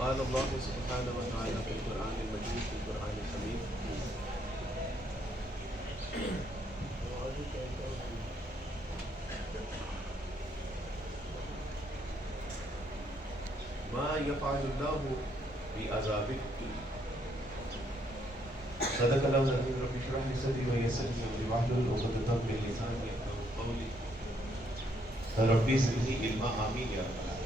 قال الله سبحانه وتعالى في القرآن المجيد في القرآن الحميد ما يفعل الله بعذابكم صدق الله العظيم رب اشرح لي صدري ويسر لي امري واحلل عقدة من لساني يفقهوا قولي ربی زدنی علما آمین یا رب العالمین۔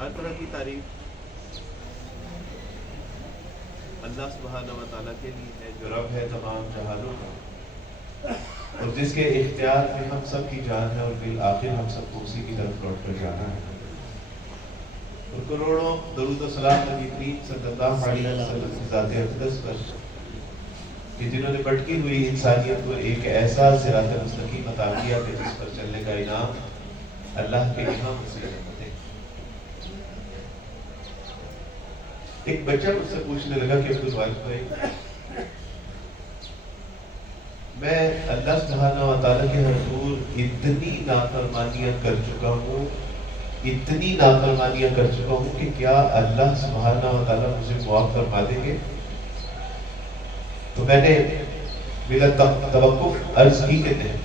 ہر طرح کی تعریف اللہ سبحانہ و تعالیٰ کے لیے ہے جو رب ہے تمام جہانوں کا اور جس کے اختیار میں ہم سب کی جان ہے اور بالآخر ہم سب کو اسی کی طرف لوٹ کر جانا ہے۔ اور کروڑوں درود و سلام نبی کریم صلی اللہ علیہ وسلم کی ذات اقدس پر کہ جنہوں نے بھٹکی ہوئی انسانیت کو ایک ایسا صراط مستقیم عطا کیا کہ جس پر چلنے کا انعام اللہ کے یہاں مسئلہ ہے۔ ایک بچہ مجھ سے پوچھنے لگا کہ عبدالواحد بھائی میں اللہ سبحانہ و تعالیٰ کے حضور اتنی نافرمانیاں کر چکا ہوں کہ کیا اللہ سبحانہ و تعالیٰ مجھے معاف فرما دیں گے؟ تو میں نے بلا توقف عرض کی کہ نہیں،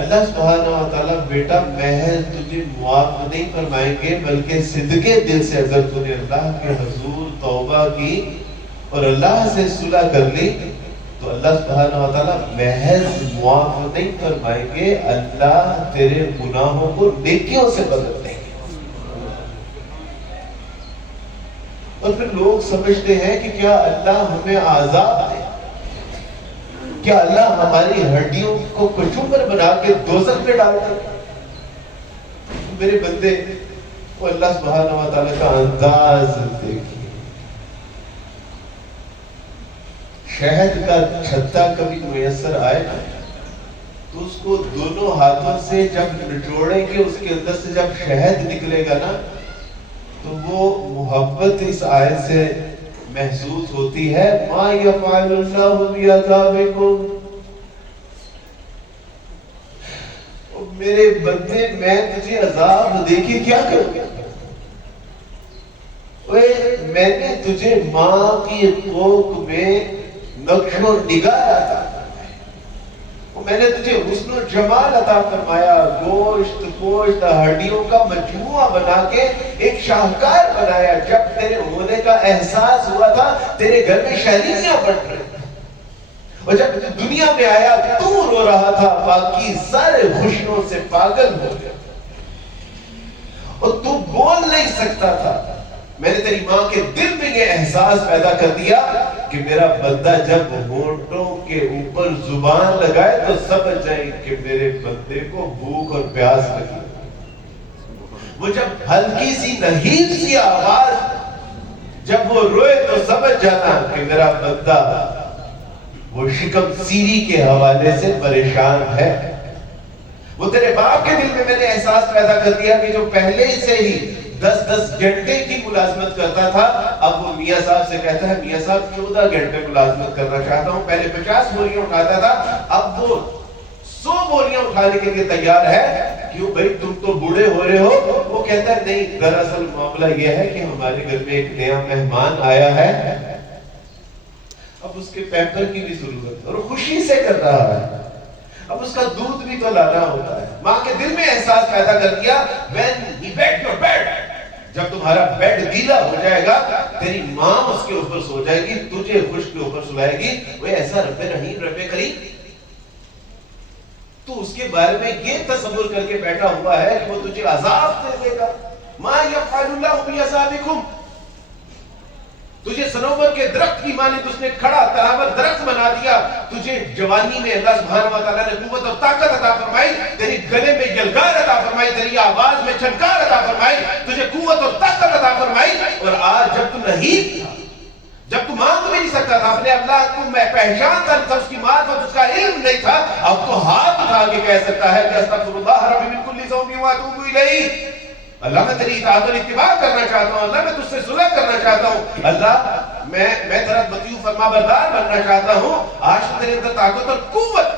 اللہ سبحانہ و تعالیٰ بیٹا محض تجھے معاف نہیں فرمائیں گے بلکہ صدقے دل سے اگر تو نے اللہ کے حضور توبہ کی اور اللہ سے صلح کر لی تو اللہ سبحانہ و تعالیٰ محض معاف نہیں فرمائیں گے، اللہ تیرے گناہوں کو نیکیوں سے بدل دیں گے۔ اور پھر لوگ سمجھتے ہیں کہ کیا اللہ ہمیں عذاب دے، کیا اللہ ہماری ہڈیوں کو کچوبر بنا کے دوزخ میں ڈال دے؟ میرے بندے وہ اللہ سبحانہ و تعالیٰ کا انداز دیکھیے۔ شہد کا چھتا کبھی میسر آئے نا تو اس کو دونوں ہاتھوں سے جب نچوڑیں گے اس کے اندر سے جب شہد نکلے گا نا تو وہ محبت اس آیت سے محسوس ہوتی ہے۔ ما یفعل اللہ بعذابکم، میرے بندے میں تجھے عذاب دے کے کیا کروں؟ میں نے تجھے ماں کی کوکھ میں نقش و نگاہ عطا فرمایا، میں نے تجھے حسن و جمال عطا فرمایا، گوشت پوشت ہڈیوں کا مجموعہ بنا کے ایک شاہکار بنایا۔ جب تیرے ہونے کا احساس ہوا تھا تیرے گھر میں شہریاں بڑھ رہے تھے، اور جب دنیا میں آیا تو رو رہا تھا، باقی سارے خوشیوں سے پاگل ہو گیا اور تو بول نہیں سکتا تھا۔ میں نے تیری ماں کے دل میں یہ احساس پیدا کر دیا کہ میرا بندہ جب ہونٹوں کے اوپر زبان لگائے تو سمجھ جائیں کہ میرے بندے کو بھوک اور پیاس لگی۔ وہ جب ہلکی سی نہیب سی آواز جب وہ روئے تو سمجھ جانا کہ میرا بندہ وہ شکم سیری کے حوالے سے پریشان ہے۔ وہ تیرے باپ کے دل میں نے احساس پیدا کر دیا کہ جو پہلے سے ہی 10 گھنٹے کی ملازمت کرتا تھا اب وہ میاں صاحب سے کہتا ہے میاں صاحب 14 گھنٹے ملازمت کرنا چاہتا ہوں۔ پہلے 50 بوریاں اٹھاتا تھا اب وہ 100 بوریاں اٹھانے کے لیے تیار ہے۔ کیوں بھائی تم تو بوڑھے ہو رہے ہو؟ وہ کہتا ہے نہیں، دراصل معاملہ یہ ہے کہ ہمارے گھر میں ایک نیا مہمان آیا ہے، اب اس کے پیمپر کی بھی ضرورت ہے اور خوشی سے کر رہا ہے، اب اس کا دودھ بھی تو لانا ہوتا ہے۔ ماں کے دل میں احساس پیدا کر دیا when he wet your bed، جب تمہارا بیڈ گیلا ہو جائے گا تیری ماں اس کے اوپر سو جائے گی، تجھے خشک کے اوپر سلائے گی۔ وہ ایسا رب رحیم رب کریم تو اس کے بارے میں یہ تصور کر کے بیٹھا ہوا ہے کہ وہ تجھے عذاب دے دے گا۔ ما یفعل اللہ بعذابکم، تجھے سنوبر کے درخت کی مانند اس نے کھڑا تناور درخت بنا دیا، تجھے جوانی میں اللہ سبحانہ و تعالیٰ نے قوت اور طاقت عطا فرمائی، تیری گلے میں یلغار عطا فرمائی، تیری آواز میں چھنکار عطا فرمائی، تجھے قوت اور طاقت عطا فرمائی، اور آج جب تو نہیں تھا، جب تو مانگ بھی نہیں سکتا تھا اپنے اللہ کو، میں پہچانتا تھا اس کی معرفت، اس کا علم نہیں تھا، اب تو ہاتھ اٹھا کے کہہ سکتا ہے کہ استغفر اللہ ربی من کل ذنب واتوب الیہ، اللہ میں تیری اطاعت اور اتباع کرنا چاہتا ہوں، اللہ میں تجھ سے صلح کرنا چاہتا ہوں، اللہ میں تیرا مطیع فرما بردار بننا چاہتا ہوں۔ آج تیرے اندر طاقت اور قوت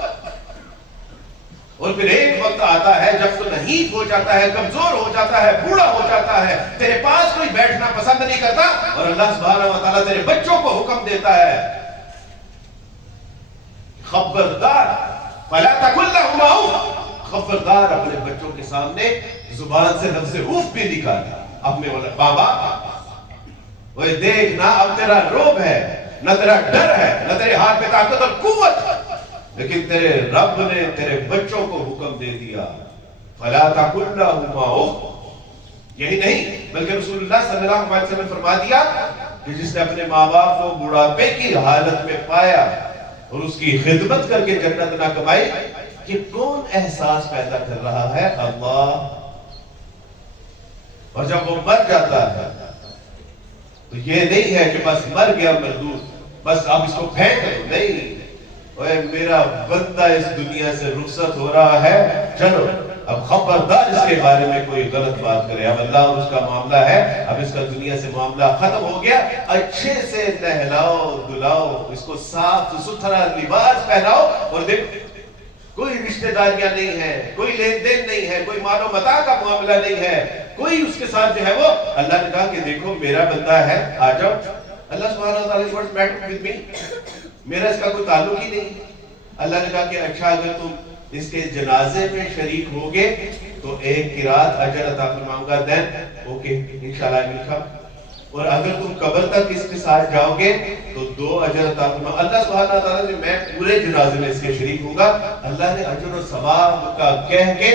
اور پھر ایک وقت آتا ہے جب تو نحیف ہو جاتا ہے، کمزور ہو جاتا ہے، بوڑھا ہو جاتا ہے، تیرے پاس کوئی بیٹھنا پسند نہیں کرتا، اور اللہ سبحانہ و تعالیٰ تیرے بچوں کو حکم دیتا ہے خبردار فلا تقل لهما اف، خبردار اپنے بچوں کے سامنے زبان سے لفظ اف بھی نکالا اپنے بابا، وہ دیکھ نہ اب تیرا روب ہے، نہ تیرا ڈر ہے، نہ تیرے ہاتھ میں طاقت اور قوت، لیکن تیرے رب نے تیرے بچوں کو حکم دے دیا فلا تقل لهما اف۔ یہی نہیں بلکہ رسول اللہ صلی اللہ علیہ وسلم فرما دیا کہ جس نے اپنے ماں باپ کو بڑھاپے کی حالت میں پایا اور اس کی خدمت کر کے جنت نہ کمائی، کہ کون احساس پیدا کر رہا ہے؟ اللہ۔ اور جب وہ مر جاتا ہے تو یہ نہیں ہے کہ بس مر گیا مردود، بس اب اس کو پھینک دو، نہیں، اے میرا بندہ اس دنیا سے رخصت ہو رہا ہے، چلو اب خبردار اس کے بارے میں کوئی غلط بات کرے، اب اللہ اور اس کا معاملہ ہے، اب اس کا دنیا سے معاملہ ختم ہو گیا، اچھے سے نہلاؤ دلاؤ، اس کو صاف ستھرا لباس پہناؤ، اور دیکھ کوئی رشتہ داریاں نہیں ہیں، کوئی لین دین نہیں ہے، کوئی مال و متاع کا معاملہ نہیں ہے، کوئی اس کے ساتھ جو ہے وہ، اللہ نے کہا کہ دیکھو میرا بندہ ہے، آ جاؤ، اللہ سبحانہ و تعالیٰ ورڈ میٹر ود می، میرا اس کا کوئی تعلق ہی نہیں۔ اللہ نے کہا کہ اچھا اگر تم اس کے جنازے میں شریک ہوگے تو ایک قرات اجر عطا فرماؤں گا، دین اوکے انشاءاللہ I will come، اور اگر تم قبر تک اس کے ساتھ جاؤ گے تو 2 اجر عطا فرماؤں۔ اللہ سبحانہ تعالیٰ نے میں پورے جنازے میں اس کے شریک ہوں گا، اللہ نے اجر و ثواب کا کہہ کے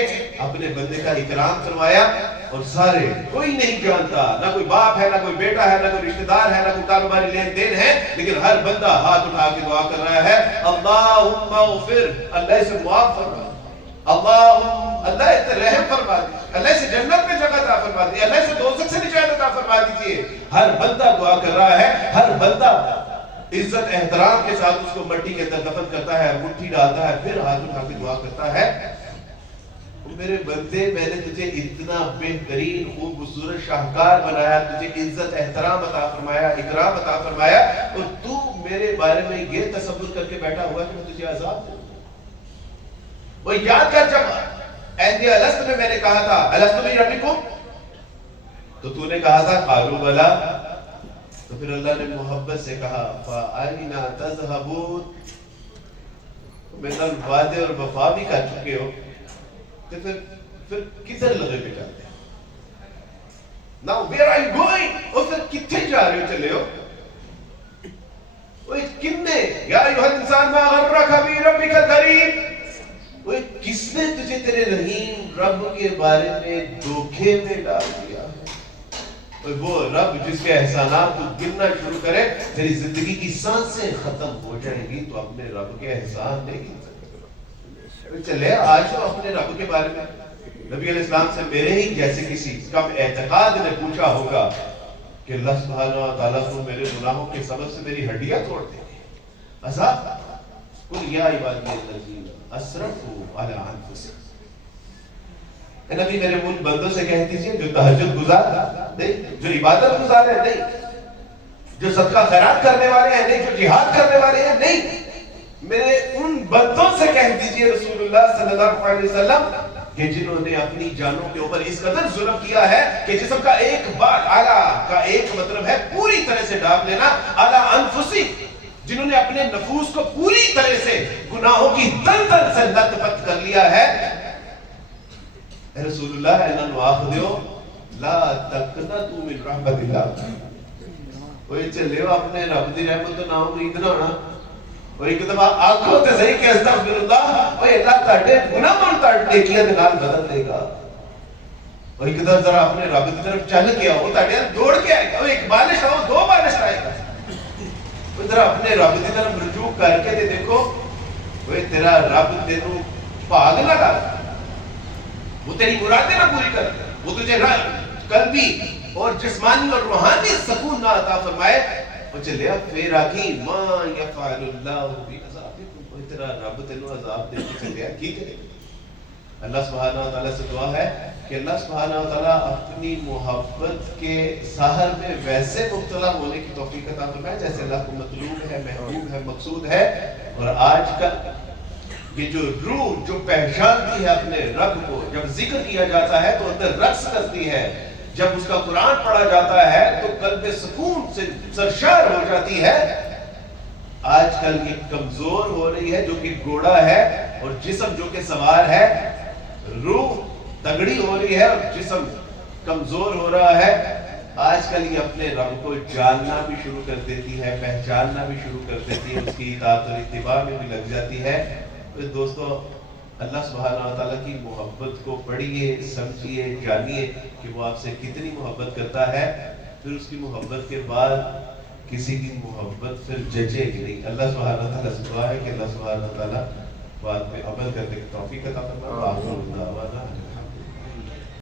اپنے بندے کا اکرام کروایا، اور سارے کوئی نہیں جانتا، نہ کوئی باپ ہے، نہ کوئی بیٹا ہے، نہ کوئی رشتہ دار ہے، نہ کوئی کاروباری لین دین ہے، لیکن ہر بندہ ہاتھ اٹھا کے دعا کر رہا ہے اللہم اغفر، اللہ سے معاف فرما، اللہ سے رحم فرما دی، اللہ سے جنت میں جگہ عطا فرما دی، اللہ سے دوزخ سے نجات عطا فرما دیجیے۔ ہر بندہ دعا کر رہا ہے، ہر بندہ عزت احترام کے ساتھ اس کو مٹی کے اندر دفن کرتا ہے، مٹھی ڈالتا ہے، پھر ہاتھ اٹھا کے دعا کرتا ہے میرے بندے میں نے تجھے اتنا بہترین خوبصورت شاہکار بنایا، تجھے عزت احترام عطا فرمایا، اکرام عطا فرمایا، اور تو میرے بارے میں یہ تصور کر کے بیٹھا ہوا کہ میں تجھے عذاب دوں۔ وہ یاد کر جب عہد الست میں نے کہا تھا الست بربکم، تو نے کہا تھا قالوا بلا، تو پھر اللہ نے محبت سے کہا فأین تذهبون، میرے ساتھ وعدے اور وفا بھی کر چکے ہو، تو پھر کدھر لگے بٹاتے ہیں؟ Now where are you going؟ اور پھر کتنے جا رہے ہو، چلے ہو؟ وہ کنے یا ایھا الانسان ما غرک بربک الکریم، وہ کس نے تجھے تیرے رحیم رب کے بارے میں دھوکے میں ڈال دیا؟ وہ رب جس کے احسانات کو گننا شروع کرے تیری زندگی کی سانسیں ختم ہو جائیں گی تو اپنے رب کے احسان نہیں گن سکتے۔ چلے آج تو اپنے رب کے بارے میں نبی علیہ السلام سے میرے ہی جیسے کسی کم اعتقاد نے پوچھا ہوگا کہ اللہ سبحانہ و تعالیٰ کو میرے گناہوں کے سبب سے میری ہڈیاں توڑ دیں گے، عذاب قل یا عبادی الذین اسرفوا علی انفسہم، اے نبی میرے ان بندوں سے کہہ دیجئے جو تہجد گزار نہیں، جو عبادت گزار ہے نہیں، جو صدقہ خیرات کرنے والے ہیں نہیں، جو جہاد کرنے والے ہیں نہیں، میرے ان بندوں سے کہہ دیجئے رسول اللہ صلی اللہ علیہ وسلم کہ جنہوں نے اپنی جانوں کے اوپر اس قدر ظلم کیا ہے کہ جسم کا ایک بال اعلیٰ کا ایک مطلب ہے پوری طرح سے ڈھانپ لینا، اعلیٰ انفسی، جنہوں نے اپنے نفوس کو پوری طرح سے گناہوں کی دلدل سے لت پت کر لیا ہے، اے رسول اللہ اللہ نو آخ دیو لا تقنطوا من رحمت اللہ، وہ چلے ہو اپنے رب دی رحمت تو نام امید نہ ہونا، وہ ایک دفعہ آنکھوں تے صحیح کہ استغفر اللہ، وہ اللہ تاڑے گناہ من تاڑ نیکیاں دے نال بدل دے گا، وہ ایک دفعہ ذرا اپنے رب کی طرف چل گیا، وہ تاڑے دوڑ کے آئے گا، وہ ایک بارش آؤ 2 بارش آئے گا، وہ ذرا اپنے رب کی طرف رجوع کر کے دے دیکھو، وہ تیرا رب تینوں بھاگ نہ ڈالے، وہ تیری مرادیں نہ پوری کر، وہ تجھے قلبی اور جسمانی اور روحانی سکون نہ عطا فرمائے، وہ چلے اب پھر آگی ما یفعل اللہ بعذابکم، تیرا رب تینوں عذاب دے کے چلے کی کرے گا۔ اللہ سبحانہ و تعالیٰ سے دعا ہے کہ اللہ سبحانہ و تعالیٰ اپنی محبت کے سحر میں ویسے مبتلا ہونے کی توفیق عطا فرمائے جیسے اللہ کو مطلوب ہے، محبوب ہے، مقصود ہے، اور آج کل یہ جو روح جو پہچانتی ہے اپنے رب کو، جب ذکر کیا جاتا ہے تو اندر رقص کرتی ہے، جب اس کا قرآن پڑھا جاتا ہے تو قلب سکون سے سرشار ہو جاتی ہے۔ آج کل یہ کمزور ہو رہی ہے جو کہ گھوڑا ہے اور جسم جو کہ سوار ہے، روح تگڑی ہو رہی ہے اور جسم کمزور ہو رہا ہے۔ آج کل یہ اپنے رب کو جاننا بھی شروع کر دیتی ہے، پہچاننا بھی شروع کر دیتی ہے، اس کی اطاعت اور اتباع میں بھی لگ جاتی ہے۔ تو دوستو، اللہ سبحانہ وتعالیٰ کی محبت کو پڑھیے، سمجھیے، جانیے کہ وہ آپ سے کتنی محبت کرتا ہے۔ پھر اس کی محبت کے بعد کسی کی محبت پھر ججے گی نہیں۔ اللہ سبحانہ وتعالیٰ سے دعا ہے کہ اللہ سبحانہ وتعالیٰ بات پہ عمل کرنے کی توفیق عطا فرمائے۔